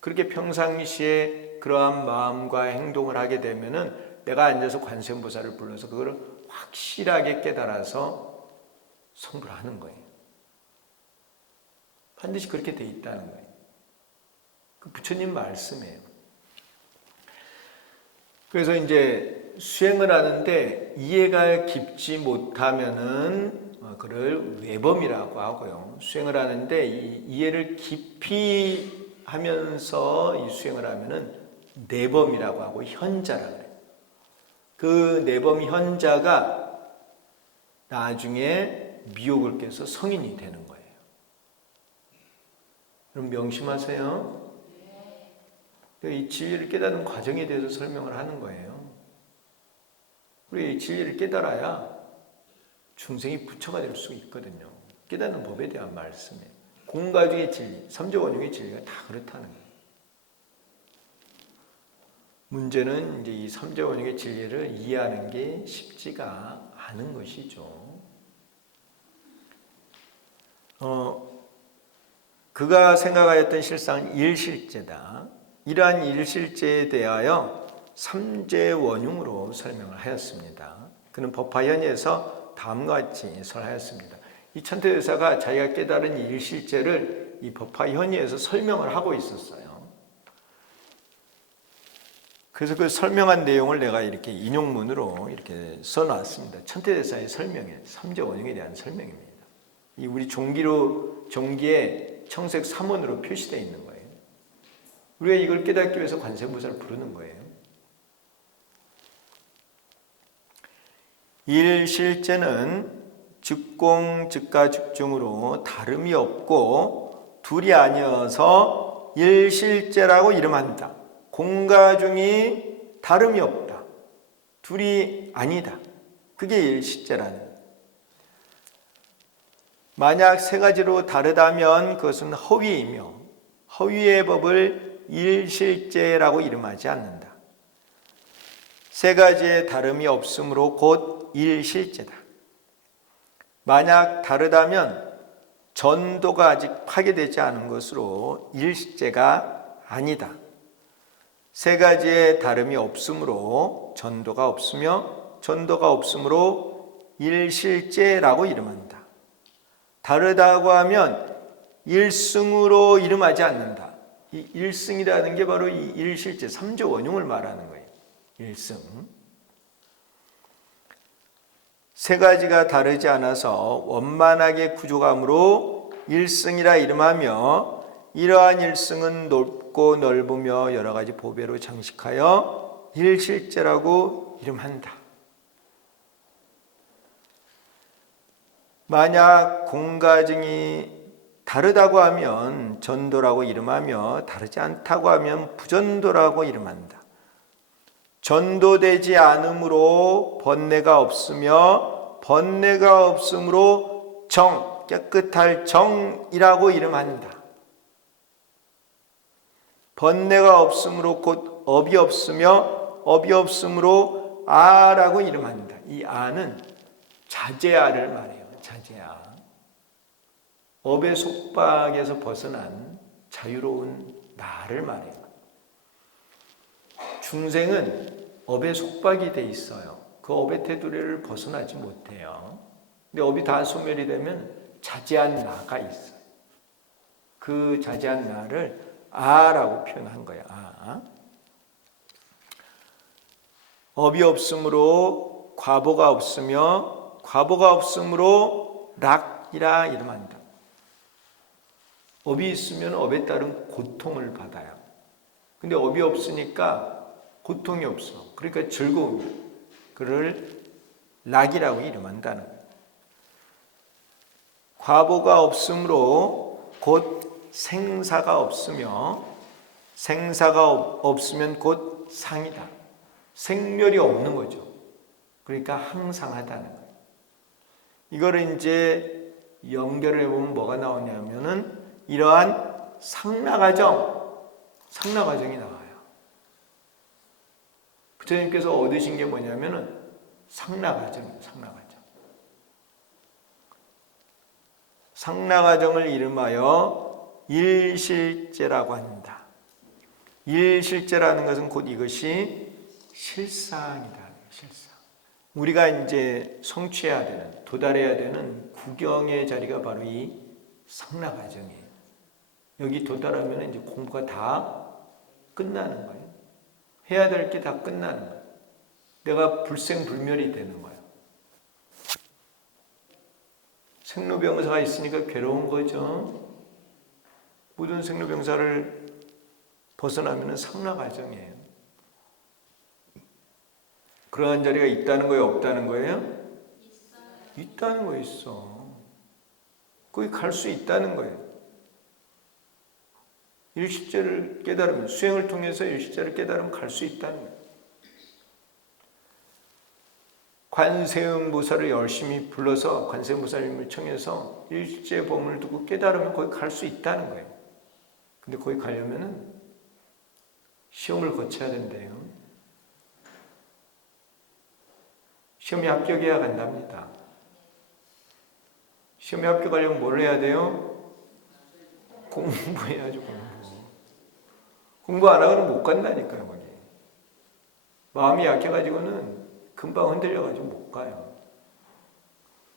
그렇게 평상시에 그러한 마음과 행동을 하게 되면은 내가 앉아서 관세음보살을 불러서 그거를 확실하게 깨달아서 성불하는 거예요. 반드시 그렇게 돼 있다는 거예요. 그 부처님 말씀이에요. 그래서 이제 수행을 하는데 이해가 깊지 못하면은 그를 외범이라고 하고요. 수행을 하는데 이 이해를 깊이 하면서 이 수행을 하면은 내범이라고 하고 현자라고 해요. 그 내범 현자가 나중에 미혹을 깨서 성인이 되는 거예요. 그럼 명심하세요. 이 진리를 깨닫는 과정에 대해서 설명을 하는 거예요. 우리 진리를 깨달아야 중생이 부처가 될 수 있거든요. 깨닫는 법에 대한 말씀이에요. 공가중의 진리, 삼조원흉의 진리가 다 그렇다는 거예요. 문제는 이제 이 삼조원흉의 진리를 이해하는 게 쉽지가 않은 것이죠. 그가 생각하였던 실상은 일실제다. 이러한 일실제에 대하여 삼재원흉으로 설명을 하였습니다. 그는 법화현에서 다음과 같이 설하였습니다. 이 천태대사가 자기가 깨달은 일실제를 이 법화현에서 설명을 하고 있었어요. 그래서 그 설명한 내용을 내가 이렇게 인용문으로 이렇게 써놨습니다. 천태대사의 설명에 삼재원흉에 대한 설명입니다. 이 우리 종기에 청색 3원으로 표시되어 있는 거예요. 우리가 이걸 깨닫기 위해서 관세음보살을 부르는 거예요. 일실제는 즉공, 즉가, 즉중으로 다름이 없고 둘이 아니어서 일실제라고 이름한다. 공과 중이 다름이 없다. 둘이 아니다. 그게 일실제라는 거예요. 만약 세 가지로 다르다면 그것은 허위이며 허위의 법을 일실제라고 이름하지 않는다. 세 가지의 다름이 없으므로 곧 일실제다. 만약 다르다면 전도가 아직 파괴되지 않은 것으로 일실제가 아니다. 세 가지의 다름이 없으므로 전도가 없으며 전도가 없으므로 일실제라고 이름한다. 다르다고 하면 일승으로 이름하지 않는다. 이 일승이라는 게 바로 이 일실제, 삼조원흉을 말하는 거예요. 일승. 세 가지가 다르지 않아서 원만하게 구조감으로 일승이라 이름하며 이러한 일승은 높고 넓으며 여러 가지 보배로 장식하여 일실제라고 이름한다. 만약 공가증이 다르다고 하면 전도라고 이름하며 다르지 않다고 하면 부전도라고 이름한다. 전도되지 않으므로 번뇌가 없으며 번뇌가 없으므로 정, 깨끗할 정이라고 이름한다. 번뇌가 없으므로 곧 업이 없으며 업이 없으므로 아라고 이름한다. 이 아는 자제아를 말해요. 자제아. 업의 속박에서 벗어난 자유로운 나를 말해요. 중생은 업의 속박이 돼 있어요. 그 업의 테두리를 벗어나지 못해요. 근데 업이 다 소멸이 되면 자제한 나가 있어요. 그 자제한 나를 아라고 표현한 거야. 아. 업이 없으므로 과보가 없으며 과보가 없으므로 락이라 이름한다. 업이 있으면 업에 따른 고통을 받아요. 근데 업이 없으니까 고통이 없어. 그러니까 즐거움이야. 그를 락이라고 이름한다는 거예요. 과보가 없으므로 곧 생사가 없으며 생사가 없으면 곧 상이다. 생멸이 없는 거죠. 그러니까 항상하다는 거예요. 이거를 이제 연결을 해보면 뭐가 나오냐면은 이러한 상나과정이 나와요. 부처님께서 얻으신 게 뭐냐면은 상나과정이에요. 상나과정을 이름하여 일실제라고 한다. 일실제라는 것은 곧 이것이 실상이다. 실상. 우리가 이제 성취해야 되는, 도달해야 되는 구경의 자리가 바로 이 상나과정이에요. 여기 도달하면 이제 공부가 다 끝나는 거예요. 해야 될 게 다 끝나는 거예요. 내가 불생불멸이 되는 거예요. 생로병사가 있으니까 괴로운 거죠. 모든 생로병사를 벗어나면 상락과정이에요. 그러한 자리가 있다는 거예요, 없다는 거예요? 있다는 거 있어. 거기 갈 수 있다는 거예요. 일십제를 깨달으면, 수행을 통해서 일십제를 깨달으면 갈 수 있다는 거예요. 관세음보살을 열심히 불러서 관세음보살님을 청해서 일십제 법문을 두고 깨달으면 거기 갈 수 있다는 거예요. 근데 거기 가려면은 시험을 거쳐야 된대요. 시험에 합격해야 간답니다. 시험에 합격하려면 뭘 해야 돼요? 공부해야죠, 공부. 공부 안 하고는 못 간다니까요, 거기. 마음이 약해가지고는 금방 흔들려가지고 못 가요.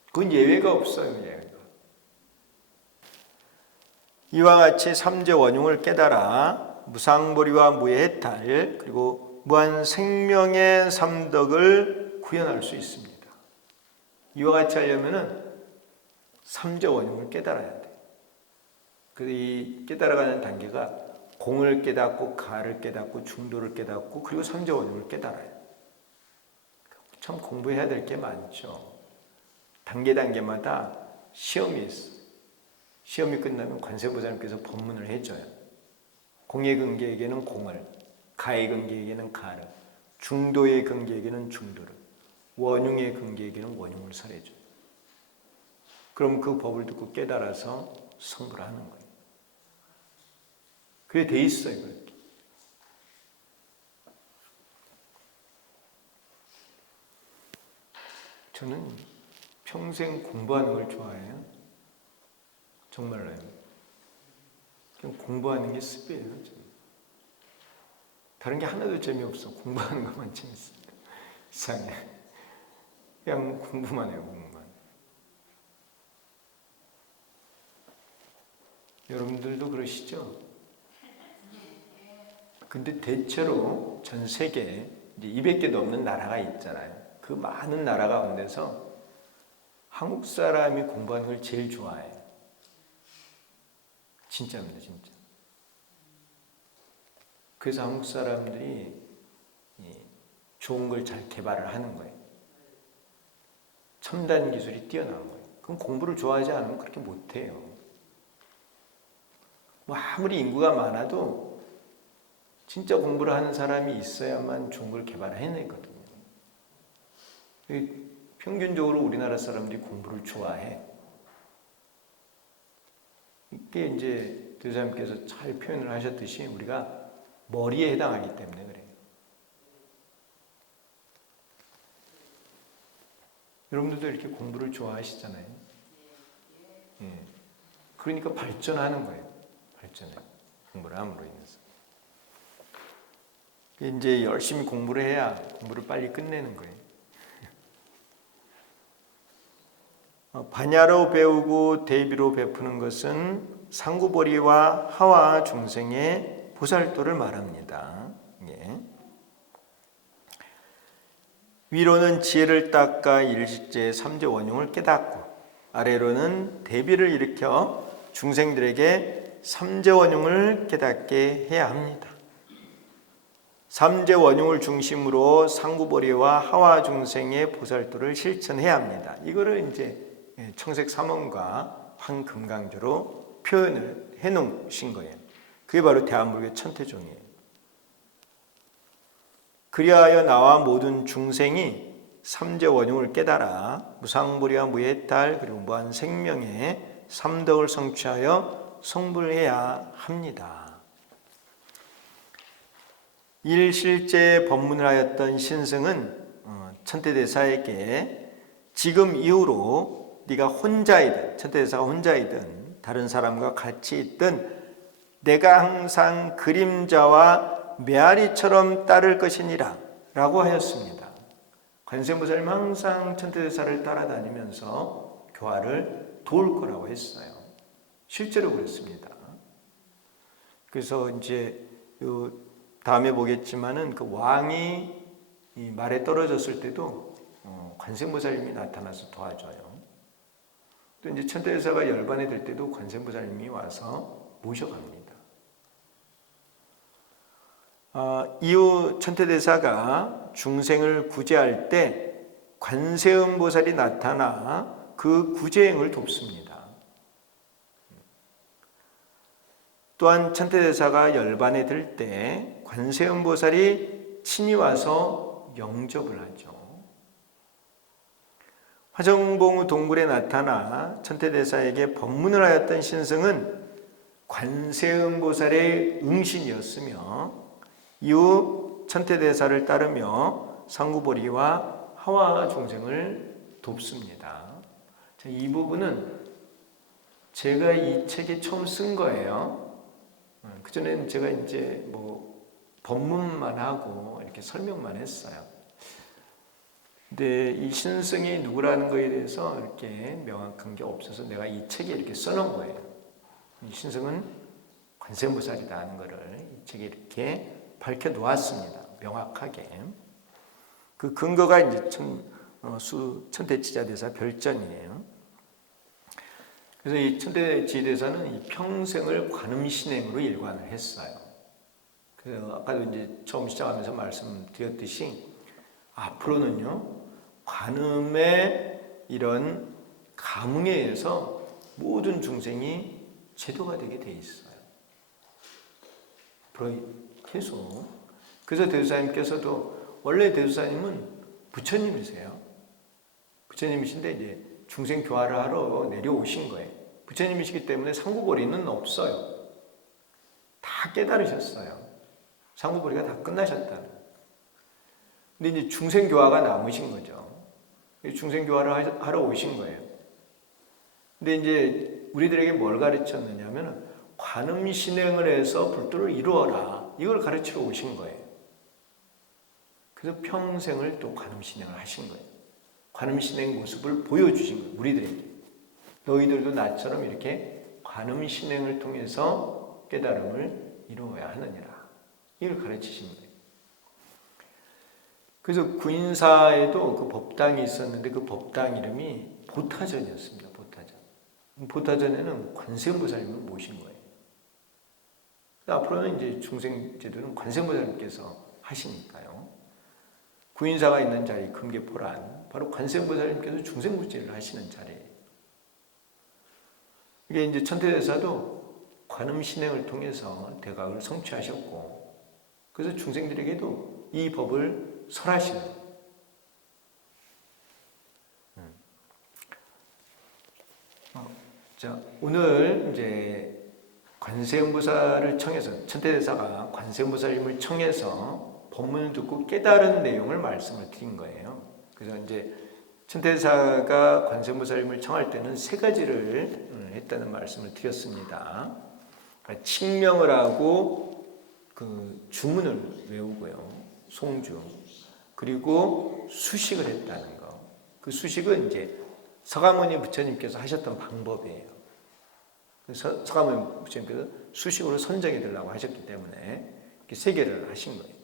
그건 예외가 없어요, 예외가. 이와 같이 삼재 원흉을 깨달아 무상보리와 무해해탈 그리고 무한생명의 삼덕을 구현할 수 있습니다. 이와 같이 하려면은 삼재 원흉을 깨달아야 돼. 그래서 이 깨달아가는 단계가 공을 깨닫고 가를 깨닫고 중도를 깨닫고 그리고 삼재 원흉을 깨달아요. 참 공부해야 될 게 많죠. 단계마다 시험이 있어. 시험이 끝나면 관세보살님께서 법문을 해줘요. 공의 근기에게는 공을, 가의 근기에게는 가를, 중도의 근기에게는 중도를, 원흉의 근기에게는 원흉을 설해줘요. 그럼 그 법을 듣고 깨달아서 성불을 하는 거예요. 그게 돼 있어요, 그렇게. 저는 평생 공부하는 걸 좋아해요. 정말로요. 그냥 공부하는 게 습이에요. 저는. 다른 게 하나도 재미없어. 공부하는 것만 재밌어. 이상해. 그냥 공부만 해요, 공부만. 여러분들도 그러시죠? 근데 대체로 전 세계에 이제 200개 넘는 나라가 있잖아요. 그 많은 나라 가운데서 한국 사람이 공부하는 걸 제일 좋아해요. 진짜입니다, 진짜. 그래서 한국 사람들이 좋은 걸 잘 개발을 하는 거예요. 첨단 기술이 뛰어난 거예요. 그럼 공부를 좋아하지 않으면 그렇게 못해요. 뭐 아무리 인구가 많아도 진짜 공부를 하는 사람이 있어야만 좋은 걸 개발해내거든요. 평균적으로 우리나라 사람들이 공부를 좋아해. 이게 이제 대사님께서 잘 표현을 하셨듯이 우리가 머리에 해당하기 때문에 그래요. 여러분들도 이렇게 공부를 좋아하시잖아요. 예. 그러니까 발전하는 거예요. 발전해요. 공부를 함으로 인해서. 이제 열심히 공부를 해야 공부를 빨리 끝내는 거예요. 반야로 배우고 대비로 베푸는 것은 상구보리와 하와 중생의 보살도를 말합니다. 예. 위로는 지혜를 닦아 일식제의 삼재 원흉을 깨닫고 아래로는 대비를 일으켜 중생들에게 삼재 원흉을 깨닫게 해야 합니다. 삼재 원흉을 중심으로 상구보리와 하와 중생의 보살도를 실천해야 합니다. 이거를 이제 청색 삼원과 황금강조로 표현을 해놓으신 거예요. 그게 바로 대한불교 천태종이에요. 그리하여 나와 모든 중생이 삼재 원흉을 깨달아 무상보리와 무해해탈 그리고 무한생명의 삼덕을 성취하여 성불해야 합니다. 일실제 법문을 하였던 신승은 천태대사에게 지금 이후로 네가 혼자이든 천태대사가 혼자이든 다른 사람과 같이 있든 내가 항상 그림자와 메아리처럼 따를 것이니라 라고 하였습니다. 관세음보살님 항상 천태대사를 따라다니면서 교화를 도울 거라고 했어요. 실제로 그랬습니다. 그래서 이제 요 다음에 보겠지만은 그 왕이 이 말에 떨어졌을 때도 관세음보살님이 나타나서 도와줘요. 또 이제 천태대사가 열반이 될 때도 관세음보살님이 와서 모셔갑니다. 이후 천태대사가 중생을 구제할 때 관세음보살이 나타나 그 구제행을 돕습니다. 또한 천태대사가 열반에 들 때 관세음보살이 친히 와서 영접을 하죠. 화정봉우 동굴에 나타나 천태대사에게 법문을 하였던 신승은 관세음보살의 응신이었으며 이후 천태대사를 따르며 상구보리와 하와 중생을 돕습니다. 이 부분은 제가 이 책에 처음 쓴 거예요. 그전에는 제가 이제 뭐 법문만 하고 이렇게 설명만 했어요. 근데 이 신승이 누구라는 거에 대해서 이렇게 명확한 게 없어서 내가 이 책에 이렇게 써놓은 거예요. 이 신승은 관세음보살이다 하는 거를 이 책에 이렇게 밝혀 놓았습니다. 명확하게. 그 근거가 이제 천태지자대사 별전이에요. 그래서 이 천태지대사는 이 평생을 관음신행으로 일관을 했어요. 그래서 아까도 이제 처음 시작하면서 말씀드렸듯이 앞으로는요, 관음의 이런 감흥에 의해서 모든 중생이 제도가 되게 돼 있어요. 앞으로 계속. 그래서 대주사님께서도 원래 대주사님은 부처님이세요. 부처님이신데 이제 중생 교화를 하러 내려오신 거예요. 부처님이시기 때문에 상구보리는 없어요. 다 깨달으셨어요. 상구보리가 다 끝나셨다는. 근데 이제 중생 교화가 남으신 거죠. 중생 교화를 하러 오신 거예요. 근데 이제 우리들에게 뭘 가르쳤느냐면 관음 신행을 해서 불도를 이루어라. 이걸 가르치러 오신 거예요. 그래서 평생을 또 관음 신행을 하신 거예요. 관음 신행 모습을 보여주신 거예요. 우리들에게. 너희들도 나처럼 이렇게 관음 신행을 통해서 깨달음을 이루어야 하느니라. 이걸 가르치신 거예요. 그래서 구인사에도 그 법당이 있었는데 그 법당 이름이 보타전이었습니다. 보타전. 보타전에는 관세음보살님을 모신 거예요. 앞으로는 이제 중생제도는 관세음보살님께서 하시니까요. 구인사가 있는 자리 금계포란 바로 관세음보살님께서 중생구제를 하시는 자리예요. 이게 이제 천태대사도 관음 신행을 통해서 대각을 성취하셨고, 그래서 중생들에게도 이 법을 설하시는 거예요. 자, 오늘 이제 관세음보살을 청해서 천태대사가 관세음보살님을 청해서 법문을 듣고 깨달은 내용을 말씀을 드린 거예요. 그래서 이제 천태대사가 관세음보살님을 청할 때는 세 가지를 했다는 말씀을 드렸습니다. 그러니까 칙명을 하고 그 주문을 외우고요, 송주. 그리고 수식을 했다는 거. 그 수식은 이제 서가모니 부처님께서 하셨던 방법이에요. 서가모니 부처님께서 수식으로 선정해 달라고 하셨기 때문에 이렇게 세 개를 하신 거예요.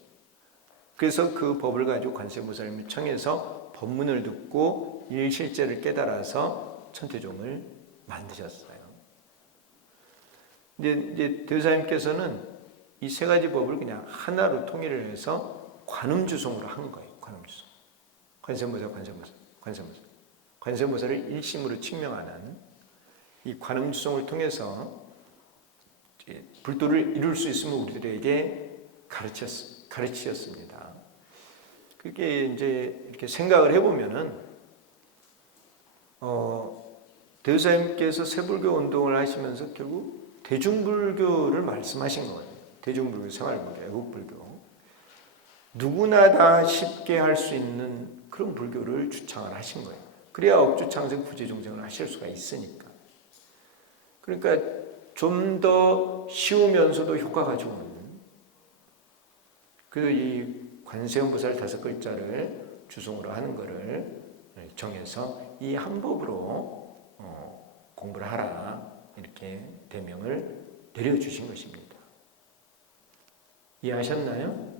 그래서 그 법을 가지고 관세음보살님을 청해서 법문을 듣고 일실제를 깨달아서 천태종을 만드셨어요. 이제 대주사님께서는 이 세 가지 법을 그냥 하나로 통일을 해서 관음주송으로 한 거예요. 관음주송. 관세음보살을 일심으로 칙명하는 이 관음주송을 통해서 불도를 이룰 수 있으면 우리들에게 가르치셨습니다. 그게 이제 이렇게 생각을 해보면은, 대주사님께서 세불교 운동을 하시면서 결국 대중불교를 말씀하신 거예요. 대중불교, 생활불교, 애국불교. 누구나 다 쉽게 할 수 있는 그런 불교를 주창을 하신 거예요. 그래야 억주창생 구제종생을 하실 수가 있으니까. 그러니까 좀 더 쉬우면서도 효과가 좋은, 그래서 이 관세음보살 5글자를 주송으로 하는 것을 정해서 이 한 법으로 공부를 하라, 이렇게 대명을 내려주신 것입니다. 이해하셨나요?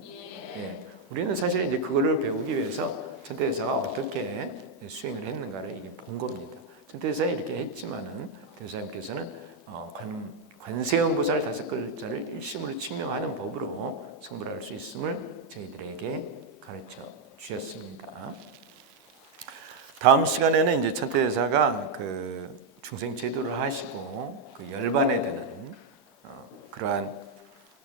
예. 우리는 사실 이제 그거를 배우기 위해서 천태대사가 어떻게 수행을 했는가를 이게 본 겁니다. 천태대사가 이렇게 했지만은 대사님께서는 관세음보살 5글자를 일심으로 증명하는 법으로 성불할 수 있음을 저희들에게 가르쳐 주셨습니다. 다음 시간에는 이제 천태대사가 그 중생 제도를 하시고 그 열반에 되는 그러한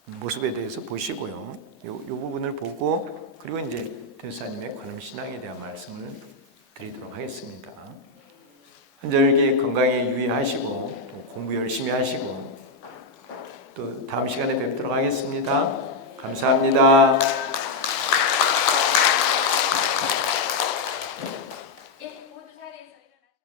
모습에 대해서 보시고요. 요 부분을 보고 그리고 이제 대사님의 관음신앙에 대한 말씀을 드리도록 하겠습니다. 한절기 건강에 유의하시고 또 공부 열심히 하시고 또 다음 시간에 뵙도록 하겠습니다. 감사합니다.